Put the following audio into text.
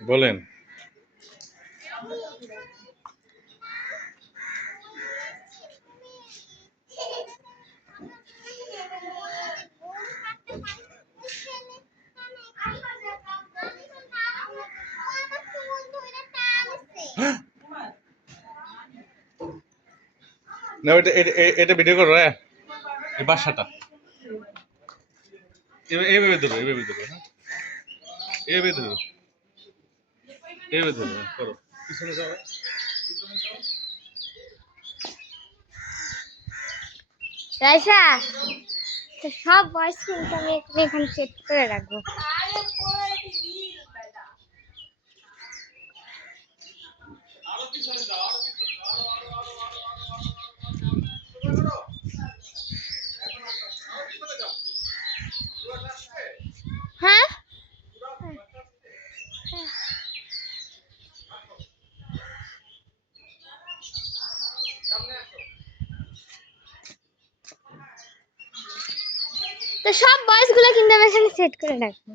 বলেন। না এটা ভিডিও করো, হ্যাঁ এই বাসাটা এইভাবে ধরো, এইভাবে ধরো, হ্যাঁ এইভাবে ধরো, এইভাবে ধরো, করো পিছনে যাও। রাইসা, তো সব ভয়েস কিন্তু আমি এখানে সেট করে রাখবো। হ্যাঁ, তো সব ভয়েস গুলো কিন্তু আমি এখানে সেট করে রাখবো।